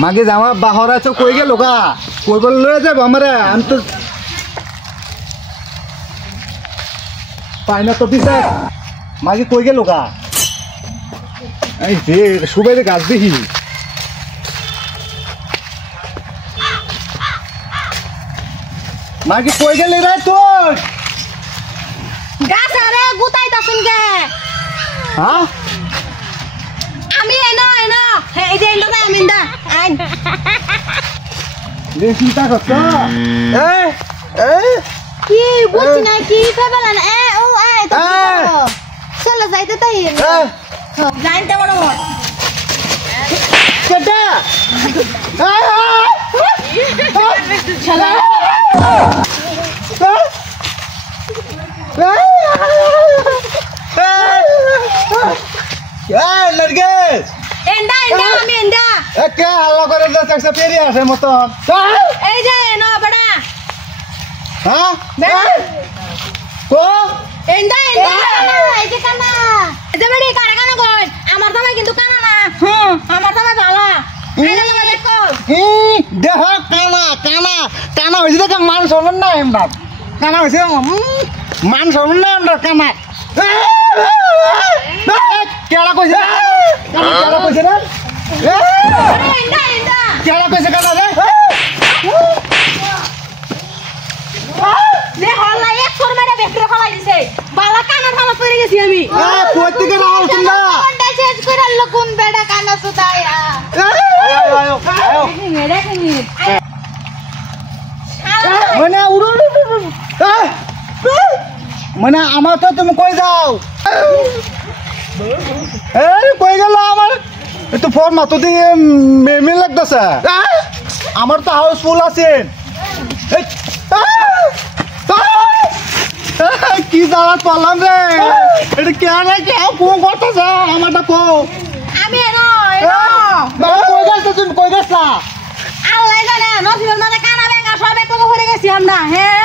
মাগে জামা বাহরা তো কই গেল গা কই বল লয়ে যাব আমারে আমি তো পাই না তো দিছে মাগে কই গেল গা এই যে সুবাইরে গাছ দেখি মাগে কই গেলি রে তুই গাছ আরে গুতাইতাছুন কে হ্যাঁ আমি এনো এই যে এনো আমি দা আইন চিন্তা করছ কি বুঝছি না কি ফেবেলেন ও চলো যাইতে তাই লাইনটা বড় বড় কেটা চলো Nargis এন্ডা আমি এন্ডা কে হাল্লা করে যাচ্ছে পেরি আসে মত এই যে এনো বড়া হ্যাঁ কো এন্ডা এই যে কানা এই যে বড়ি কারা কানা কই আমার জামাই কিন্তু কানা না আমার জামাই ভালো আইনা না দেখো দেহ কানা কানা কানা হইছে দেখ মান সম্মান না এমন কানা হইছে মান সম্মান না এমন কানা কেডা কইছে কেডা কইছে রে এন্ডা কেডা কইছে কানা রে নে হল্লা এক ফোর মেরে বেকরে ফলাই দিছে বালা কানা থালা পড়ে গেছি আমি কই থেকে রাও তোমরা কোনটা চেঞ্জ করে লকুন বেডা কানা সুতায়া আয়ো মেরে কিনি মানে উড়ো মানে আমার তো তুমি কই যাও এই কই গেল আমার একটু ফোন মাতো দিয়ে মেমে লাগতেছে আমার তো হাউসফুল আছে কি জ্বালা করলাম রে এটা কেন কে ফোন করতেছে আমারটা কো আমি এনো কই গেছ তুমি কই গেছলা আল্লাহ জানে নসিবের মাঝে কানা বেঙ্গা সব এক কথা পড়ে গেছি আমরা হ্যাঁ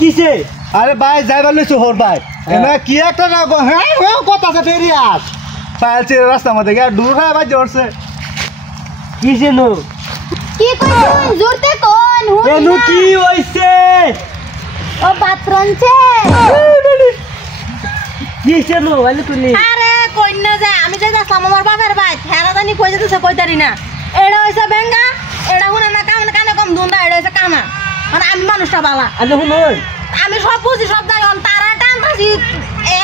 কিসে আরে ভাই যাইবার লইছো হোর ভাই এমা কি একটা না গো হ্যাঁ কথা আছে ফেরি আস পাইছে রাস্তা মধ্যে গিয়ে দূরে ভাই জোরছে কিসে নো কি কইছুন জোরতে কোন এনু কি হইছে ও বাথরুমছে কিসে নো আলে তুলি আরে কই না যা আমি যে যাচ্লাম আমার বাবার ভাই হেরা জানি কই যেতেছে কইতারি না এড়া হইছে বেঙ্গা এড়া হুনা না কানে কম দুন্দা এড়া হইছে কানা মানে আমি মানুষটা বালা আলে হুনই আমি সব বুঝি সব জানি অন তারা টান ভাজি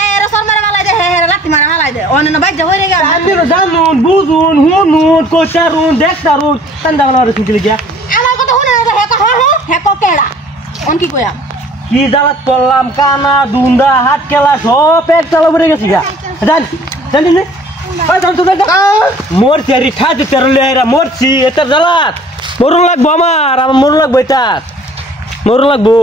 এরা সর মারা মালাই দে হেরা লাঠি মারা মালাই দে অন্য বাইজা হইরে গেল আমি জানুন বুঝুন হুনুন কোচারুন দেখতারুন তান্দা বানারে শুকিলে গিয়া আমার কথা শুনে না হেকো কেড়া অন কি কইয়া কি জালাত করলাম কানা দুন্দা হাত কেলা সব এক চালা পড়ে গেছি গা জান জানি নে ওই জান তো দেখ মোর তেরি ঠাতে তেরলে এরা মরছি এটা জালাত মরুন লাগবো আমার মরুন লাগবো এটা মরুন লাগবো